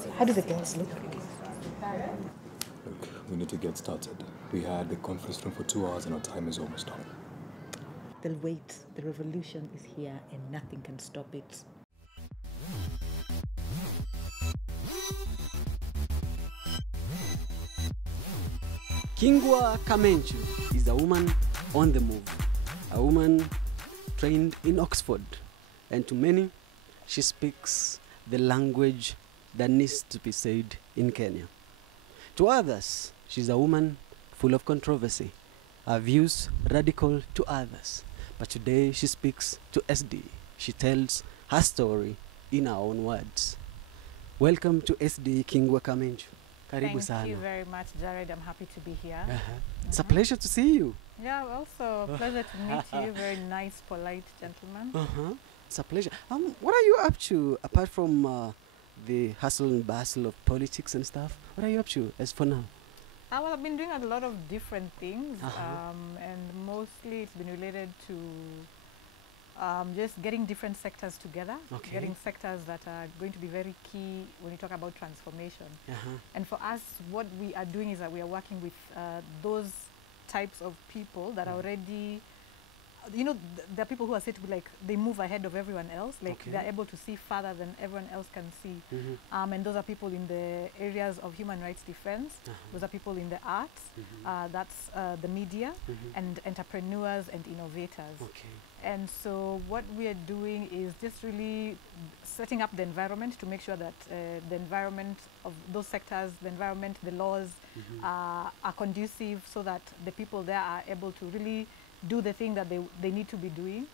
How do the girls look? Look, we need to get started. We had the conference room for 2 hours and our time is almost up. They'll wait. The revolution is here and nothing can stop it. Kingwa Kamencu is a woman on the move, a woman trained in Oxford, and to many, she speaks the language that needs to be said in Kenya. To others, she's a woman full of controversy, her views radical to others. But today she speaks to SD. She tells her story in her own words. Welcome to SD Kingwa Kamencu. Karibu sana. Thank you very much, Jared. I'm happy to be here. It's a pleasure to see you. Yeah, also a pleasure to meet you. Very nice, polite gentleman. It's a pleasure. What are you up to apart from the hustle and bustle of politics and stuff? What are you up to as for now? Well, I've been doing a lot of different things, Uh-huh. and mostly it's been related to just getting different sectors together, Okay. getting sectors that are going to be very key when you talk about transformation. Uh-huh. And for us, what we are doing is that we are working with those types of people that are already, there are people who are said to be like, they move ahead of everyone else, like Okay. they're able to see further than everyone else can see. Mhm. And those are people in the areas of human rights defense, those are people in the arts, that's the media, and entrepreneurs and innovators. Okay. And so what we are doing is just really setting up the environment to make sure that the environment of those sectors, the environment, the laws are conducive so that the people there are able to really do the thing that they need to be doing.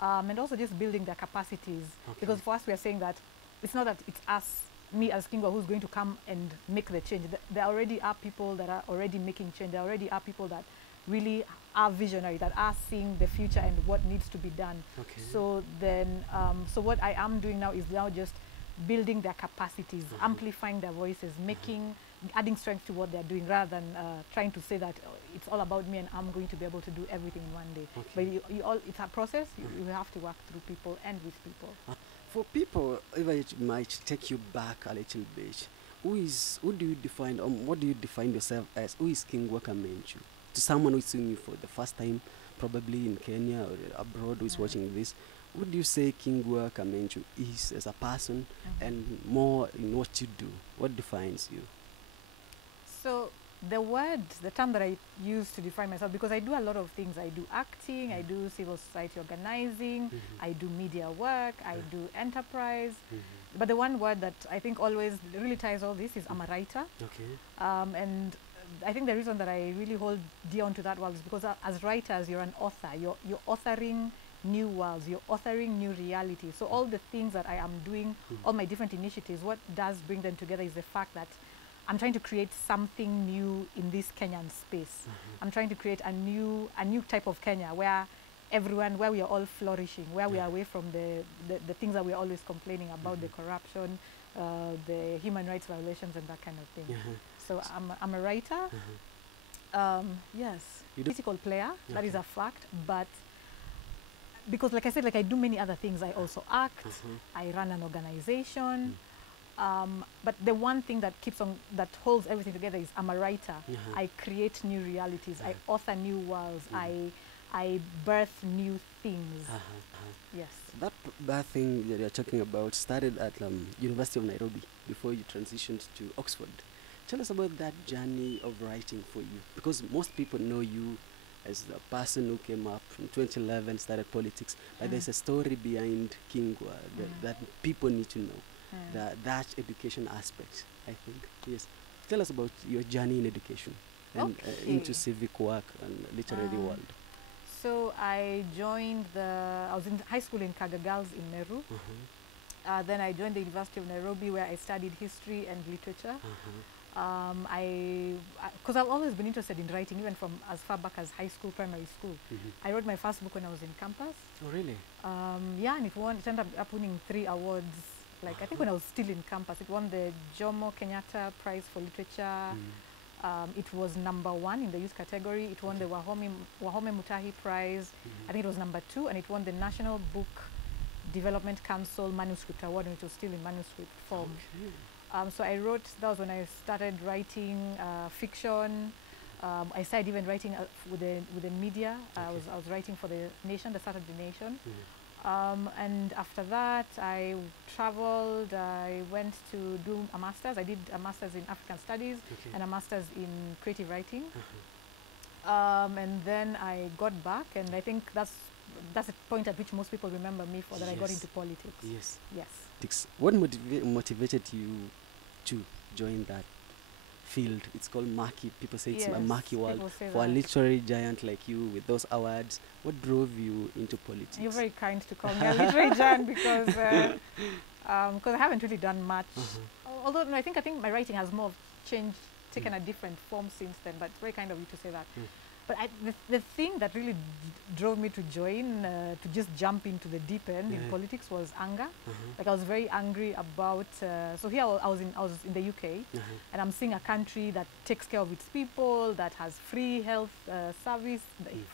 And also just building their capacities. Okay. Because for us, we are saying that it's not that it's us, me as Kingwa, who's going to come and make the change. There already are people that are already making change. There already are people that really are visionary, that are seeing the future and what needs to be done. Okay. So then, so what I am doing now is now just building their capacities, amplifying their voices, adding strength to what they're doing, rather than trying to say that it's all about me and I'm going to be able to do everything in one day. Okay. But it's a process. You have to work through people and with people. For people, if I might take you back a little bit, who do you define, what do you define yourself as? Who is Kingwa Kamencu? To someone who's seeing you for the first time, probably in Kenya or abroad, who is watching this, what do you say Kingwa Kamencu is as a person and more in what you do? What defines you? So the term that I use to define myself, because I do a lot of things. I do acting, I do civil society organizing, I do media work, I do enterprise. But the one word that I think always really ties all this is I'm a writer. Okay. And I think the reason that I really hold dear onto that word is because as writers, you're an author. You're authoring new worlds, you're authoring new realities. So all the things that I am doing, all my different initiatives, what does bring them together is the fact that I'm trying to create something new in this Kenyan space. I'm trying to create a new type of Kenya where where we are all flourishing, where we are away from the things that we're always complaining about, the corruption, the human rights violations and that kind of thing. So I'm a writer, yes, political player, that is a fact, but because like I said, like I do many other things. I also act, I run an organization, but the one thing that that holds everything together is I'm a writer. I create new realities, I author new worlds, I birth new things. Yes. That thing that you're talking about started at University of Nairobi before you transitioned to Oxford. Tell us about that journey of writing for you, because most people know you as the person who came up from 2011, started politics, but there's a story behind Kingwa that people need to know, that education aspect, I think. Yes. Tell us about your journey in education and into civic work and literary world. So I was in high school in Kaga Girls in Meru. Then I joined the University of Nairobi where I studied history and literature. Because I've always been interested in writing, even from as far back as high school, primary school. I wrote my first book when I was in campus. Oh, really? Yeah, and it ended up winning 3 awards. Like I think when I was still in campus, it won the Jomo Kenyatta Prize for Literature. It was #1 in the youth category. It won the Wahome Mutahi Prize. I think it was #2, and it won the National Book Development Council Manuscript Award, and it was still in manuscript form. So I wrote, that was when I started writing fiction. I started even writing with the media. I was writing for the Nation, the Saturday Nation. And after that, I traveled. I went to do a master's. I did a master's in African Studies and a master's in creative writing. And then I got back, and I think that's the point at which most people remember me for, that I got into politics. Yes. Yes. What motivated you to join that field? It's called murky. People say it's a murky world. For a literary giant like you with those awards, what drove you into politics? You're very kind to call me a literary giant because I haven't really done much. Although no, I think my writing has more changed, taken a different form since then. But it's very kind of you to say that. But the thing that really drove me to join, to just jump into the deep end in politics, was anger. Like I was very angry about. So here I was in the UK, and I'm seeing a country that takes care of its people, that has free health service,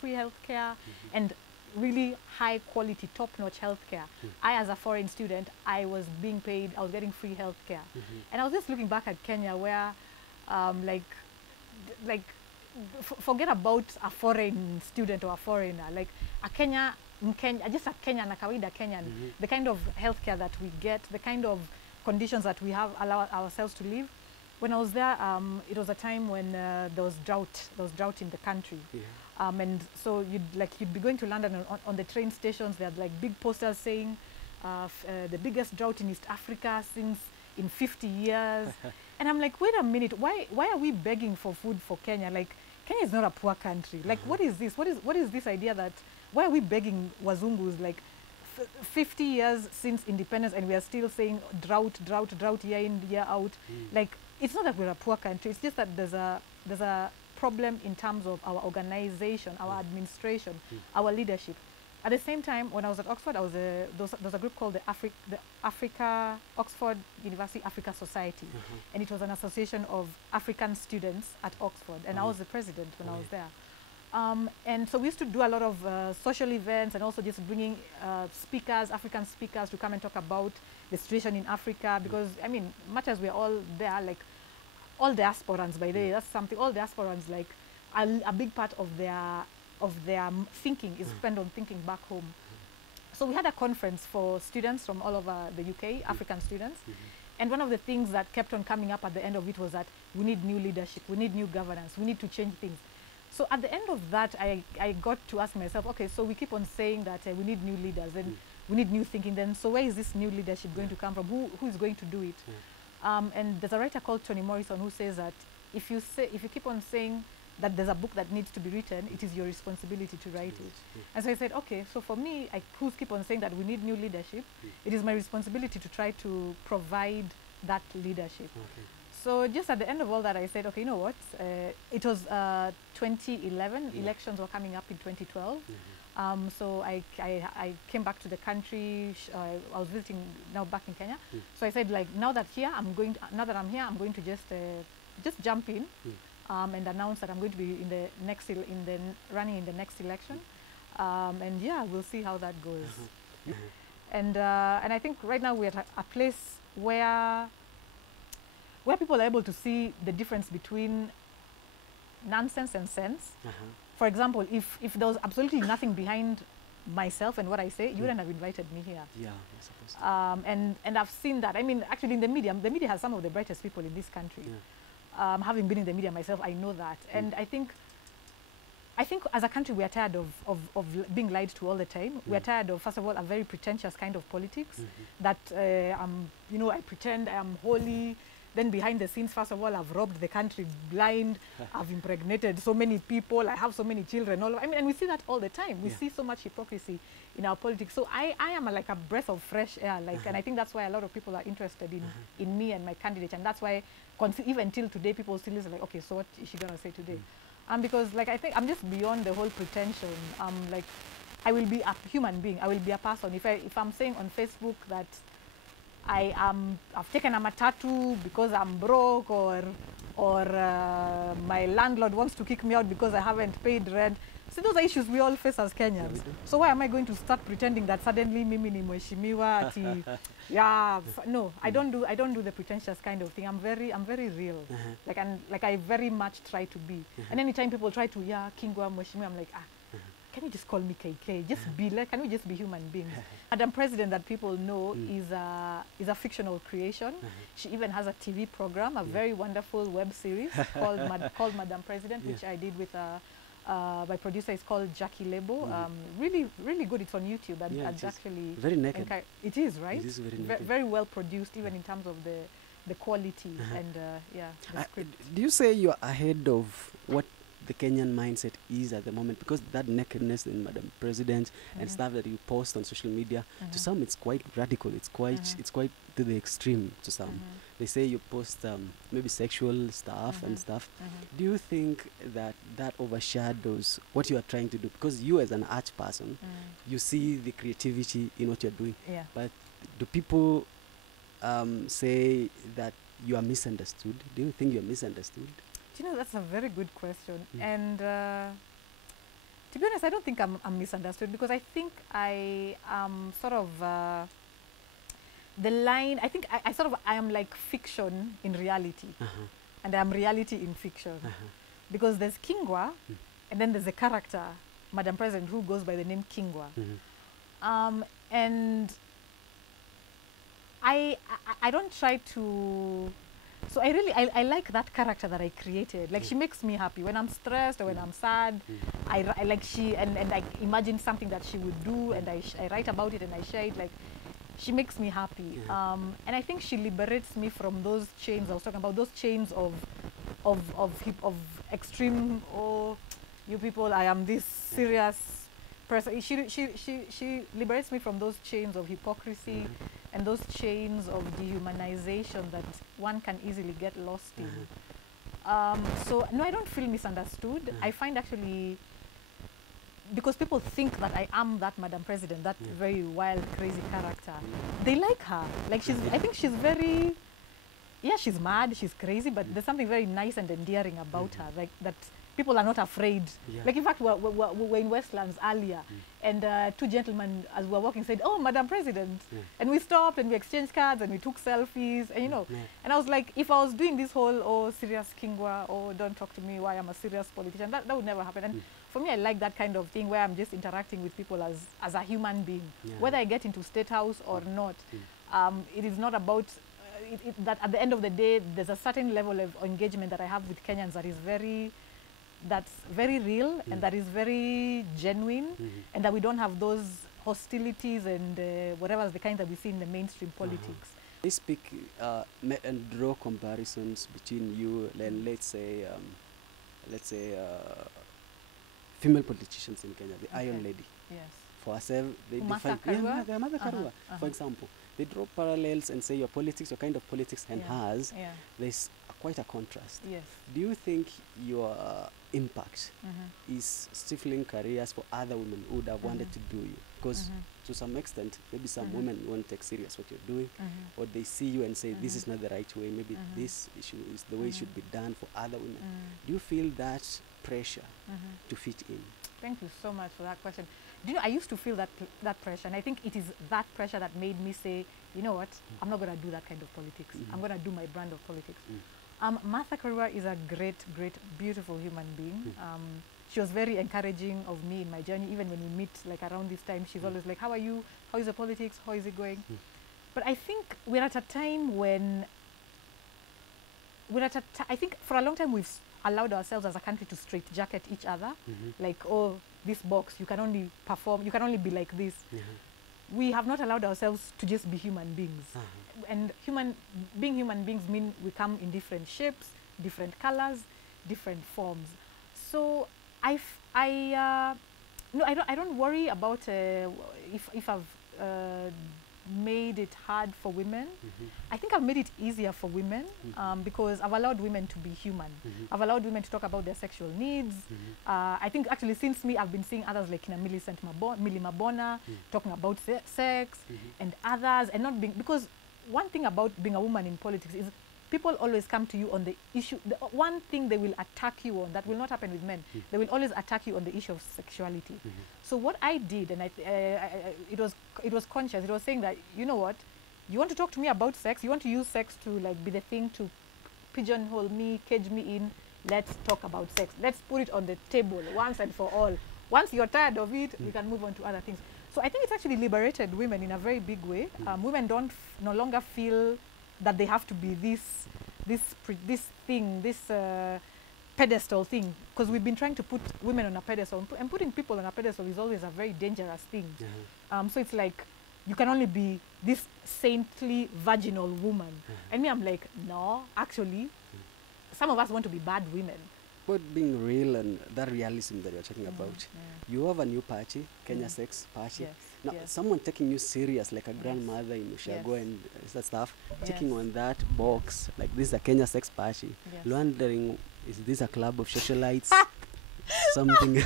free health care, and really high quality, top-notch health care. I, as a foreign student, I was being paid. I was getting free health care, and I was just looking back at Kenya, where, forget about a foreign student or a foreigner, like a just a Kenyan, a kawaida Kenyan, the kind of healthcare that we get, the kind of conditions that we have allow ourselves to live. When I was there, it was a time when there was drought in the country. And so you'd be going to London, and on the train stations there are like big posters saying the biggest drought in East Africa since in 50 years. And I'm like, wait a minute, why are we begging for food for Kenya? Like, Kenya is not a poor country. Like, what is this? What is this idea that, why are we begging wazungus, like 50 years since independence, and we are still saying drought year in, year out? Like, it's not that we're a poor country, it's just that there's a problem in terms of our organization, our administration, our leadership. At the same time, when I was at Oxford, there was a group called the Oxford University Africa Society, and it was an association of African students at Oxford, and I was the president when I was there. And so we used to do a lot of social events, and also just bringing African speakers to come and talk about the situation in Africa, because, I mean, much as we're all there, like, all diasporans, by the way, that's something, all diasporans, like, a big part of their thinking is spent on thinking back home. So we had a conference for students from all over the UK, African students, and one of the things that kept on coming up at the end of it was that we need new leadership, we need new governance, we need to change things. So at the end of that, I got to ask myself, okay, so we keep on saying that we need new leaders and we need new thinking, then so where is this new leadership going to come from? Who is going to do it? And there's a writer called Toni Morrison who says that if you keep on saying that there's a book that needs to be written, it is your responsibility to write it. And so I said, okay, so for me, who keep on saying that we need new leadership, it is my responsibility to try to provide that leadership. So just at the end of all that, I said, okay, you know what? It was 2011, elections were coming up in 2012. So I came back to the country. I was visiting now back in Kenya. So I said, like, now that I'm here, I'm going to just jump in and announce that I'm going to be running in the next election. And yeah, we'll see how that goes. And I think right now we're at a place where people are able to see the difference between nonsense and sense. For example, if there was absolutely nothing behind myself and what I say, you wouldn't have invited me here. Yeah, I suppose. And I've seen that. I mean, actually, in the media has some of the brightest people in this country. Having been in the media myself, I know that. And I think as a country, we are tired of being lied to all the time. We are tired of, first of all, a very pretentious kind of politics that I pretend I am holy. Then behind the scenes, first of all, I've robbed the country blind. I've impregnated so many people. I have so many children. And we see that all the time. We see so much hypocrisy in our politics. So I am like a breath of fresh air. And I think that's why a lot of people are interested in me and my candidate. And that's why even till today, people still listen like, okay, so what is she going to say today? Because I think I'm just beyond the whole pretension. I will be a human being. I will be a person. If I'm saying on Facebook that I've taken a matatu because I'm broke, or my landlord wants to kick me out because I haven't paid rent, See, those are issues we all face as Kenyans. we do. So why am I going to start pretending that suddenly mimi ni mheshimiwa ati yeah, no, I don't do the pretentious kind of thing. I'm very real. Like I very much try to be. And anytime people try to Kingwa mheshimiwa, I'm like, can you just call me KK? Just be like, can we just be human beings? Madam President that people know is a fictional creation. She even has a TV program, a very wonderful web series called Madam President, which I did with my producer is called Jackie Lebo. Really good. It's on YouTube. And it's actually very naked. It is, right? It is very naked. Very well produced, even in terms of the quality and the script. Do you say you're ahead of what the Kenyan mindset is at the moment? Because that nakedness in Madam President and stuff that you post on social media, to some it's quite radical. It's quite to the extreme to some. They say you post maybe sexual stuff and stuff. Do you think that overshadows what you are trying to do? Because you as an art person, you see the creativity in what you're doing. Yeah. But do people say that you are misunderstood? Do you think you're misunderstood? You know, that's a very good question. And to be honest, I don't think I'm misunderstood, because I think I am sort of the line. I think I am like fiction in reality, and I am reality in fiction, because there's Kingwa, and then there's a character, Madam President, who goes by the name Kingwa, and I don't try to. So I like that character that I created. Like she makes me happy when I'm stressed or when I'm sad. I like and I imagine something that she would do, and I write about it and I share it. Like she makes me happy, and I think she liberates me from those chains I was talking about. Those chains of extreme. Oh, you people! I am this serious person. She liberates me from those chains of hypocrisy. And those chains of dehumanization that one can easily get lost in. So, no, I don't feel misunderstood. I find actually, because people think that I am that Madam President, that very wild, crazy character, they like her. Like I think she's very, she's mad, she's crazy, but there's something very nice and endearing about her, like that people are not afraid. Like in fact, we're in Westlands earlier, and two gentlemen, as we were walking, said, "Oh, Madam President," and we stopped and we exchanged cards and we took selfies, and you know, and I was like, if I was doing this whole serious Kingwa, don't talk to me, why I'm a serious politician, that would never happen. And for me, I like that kind of thing where I'm just interacting with people as a human being, whether I get into State House or not. It is not about that at the end of the day, there's a certain level of engagement that I have with Kenyans that's very real and that is very genuine, and that we don't have those hostilities and whatever is the kind that we see in the mainstream politics. They speak and draw comparisons between you and let's say female politicians in Kenya, the Iron Lady. Yes. For herself, they define Mother Karua, for example. They draw parallels and say your kind of politics and hers, there's quite a contrast. Yes. Do you think your impact is stifling careers for other women who would have wanted to do you? Because to some extent, maybe some women won't take serious what you're doing, or they see you and say, this is not the right way, maybe this issue is the way it should be done for other women. Do you feel that pressure to fit in? Thank you so much for that question. Do you know, I used to feel that pressure, and I think it is that pressure that made me say, you know what, I'm not going to do that kind of politics. I'm going to do my brand of politics. Martha Karua is a great, beautiful human being. She was very encouraging of me in my journey. Even when we meet, like around this time, she's always like, how are you? How is the politics? How is it going? But I think we're at a time when, I think for a long time we've allowed ourselves as a country to straitjacket each other. Like, oh, this box, you can only perform, you can only be like this. We have not allowed ourselves to just be human beings. And being human beings mean we come in different shapes, different colors, different forms. So I don't worry about if I've made it hard for women. I think I've made it easier for women because I've allowed women to be human. I've allowed women to talk about their sexual needs. I think actually since me, I've been seeing others like Millie Mabona talking about sex and others, and not being, because one thing about being a woman in politics is people always come to you on the issue. The one thing they will attack you on that will not happen with men. They will always attack you on the issue of sexuality. So what I did, and it was conscious. It was saying that, you know what, you want to talk to me about sex. You want to use sex to like be the thing to pigeonhole me, cage me in. Let's talk about sex. Let's put it on the table once and for all. Once you're tired of it, we can move on to other things. So I think it's actually liberated women in a very big way. Women don't no longer feel that they have to be this pedestal thing, because we've been trying to put women on a pedestal, and putting people on a pedestal is always a very dangerous thing. So it's like you can only be this saintly virginal woman, and me, I'm like, no, actually, some of us want to be bad women. But being real and that realism that you're talking about, you have a new party, Kenya Sex Party. Yes, Now, yes. someone taking you serious, like a grandmother in Ushago Yes. and that stuff, Yes. checking on that box, like this is a Kenya Sex Party, Yes. wondering, is this a club of socialites? Something.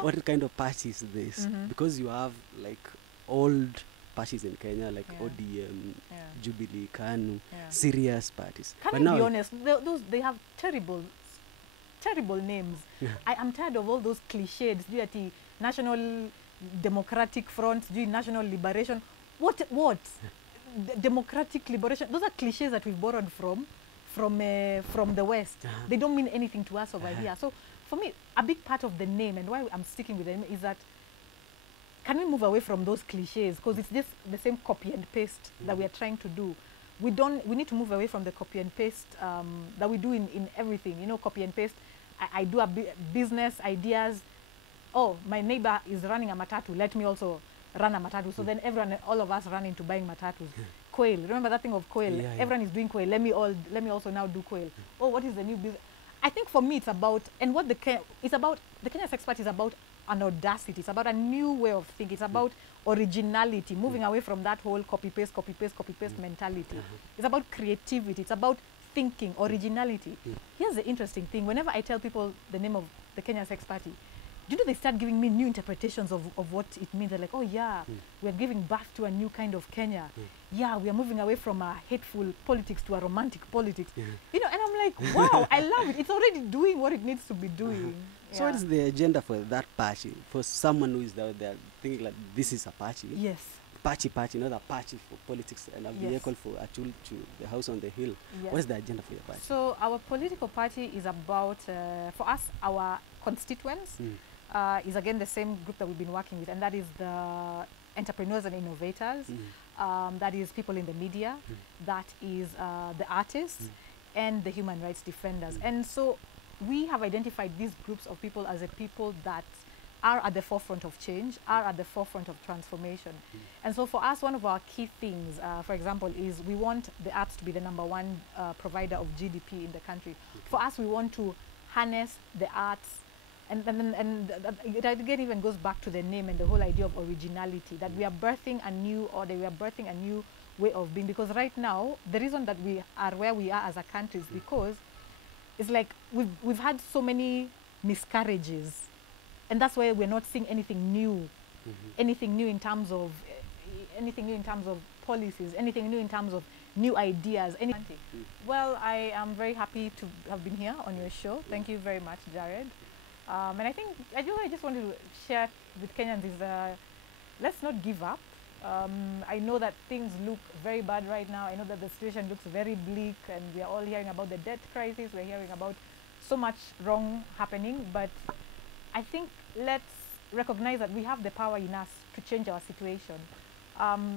What kind of party is this? Because you have like old parties in Kenya, like Yeah. ODM, Yeah. Jubilee, KANU, Yeah. serious parties. Can But I now be honest? They have terrible names. I am tired of all those cliches. Do you the National Democratic Front? Do you National Liberation? What? Democratic Liberation? Those are cliches that we've borrowed from the West. They don't mean anything to us over here. So for me, a big part of the name and why I'm sticking with them is that, can we move away from those cliches? Because it's just the same copy and paste that we are trying to do. We need to move away from the copy and paste that we do in everything. You know, copy and paste. I do a business ideas. Oh, my neighbor is running a matatu. Let me also run a matatu. So then all of us run into buying matatus. Quail. Remember that thing of quail? Yeah, yeah. Everyone is doing quail. Let me also now do quail. Oh, what is the new business? I think for me it's about, and what it's about, the Kenya Sex Party is about an audacity. It's about a new way of thinking. It's about originality, moving away from that whole copy paste mentality. It's about creativity. It's about thinking, originality. Here's the interesting thing. Whenever I tell people the name of the Kenya Sex Party, do you know they start giving me new interpretations of what it means? They're like, oh yeah, we're giving birth to a new kind of Kenya. Yeah, we are moving away from a hateful politics to a romantic politics. You know, and I'm like, wow, I love it. It's already doing what it needs to be doing. So what is the agenda for that party? For someone who is out there thinking like this is a party? Yes. Party, not a party for politics and a Yes. vehicle for a tool to the house on the hill. Yes. What is the agenda for your party? So our political party is about, for us, our constituents is again the same group that we've been working with, and that is the entrepreneurs and innovators, that is people in the media, that is the artists, and the human rights defenders. And so we have identified these groups of people as a people that are at the forefront of change, are at the forefront of transformation. And so for us, one of our key things, for example, is we want the arts to be the #1 provider of GDP in the country. For us, we want to harness the arts, and it again even goes back to the name and the whole idea of originality, that we are birthing a new order, we are birthing a new way of being. Because right now, the reason that we are where we are as a country is because it's like we've had so many miscarriages, and that's why we're not seeing anything new, anything new in terms of policies, anything new in terms of new ideas. Well, I am very happy to have been here on your show. Thank you very much, Jared. And I think I just wanted to share with Kenyans is let's not give up. I know that things look very bad right now. I know that the situation looks very bleak, and we are all hearing about the debt crisis. We're hearing about so much wrong happening, but I think let's recognize that we have the power in us to change our situation.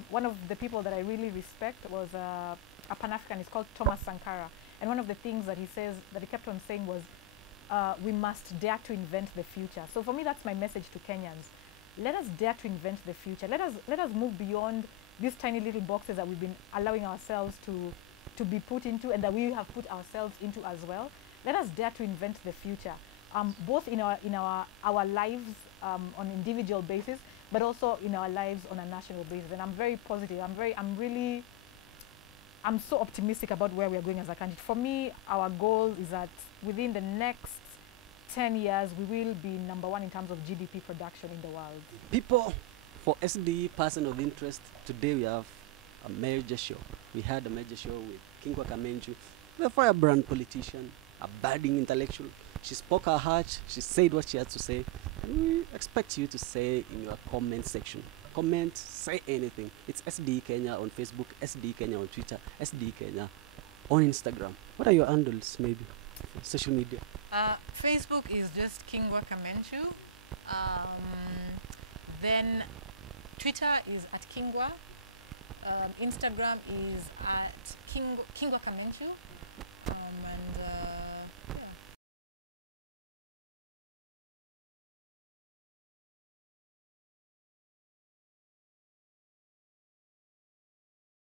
One of the people that I really respect was a Pan-African. He's called Thomas Sankara, and one of the things that he kept on saying was, we must dare to invent the future. So for me, that's my message to Kenyans. Let us dare to invent the future. Let us move beyond these tiny little boxes that we've been allowing ourselves to be put into, and that we have put ourselves into as well. Let us dare to invent the future, both in our lives on individual basis, but also in our lives on a national basis. And I'm very positive. I'm so optimistic about where we are going as a country. For me, our goal is that within the next 10 years, we will be #1 in terms of GDP production in the world. People, for SDE person of interest, today we have a major show. We had a major show with Kingwa Kamencu, the firebrand politician, a budding intellectual. She spoke her heart, she said what she had to say, and we expect you to say in your comment section. Comment, say anything. It's SD Kenya on Facebook, SD Kenya on Twitter, SD Kenya on Instagram. What are your handles, maybe, for social media? Facebook is just Kingwa Kamencu. Then Twitter is at Kingwa. Instagram is at Kingwa Kamencu. And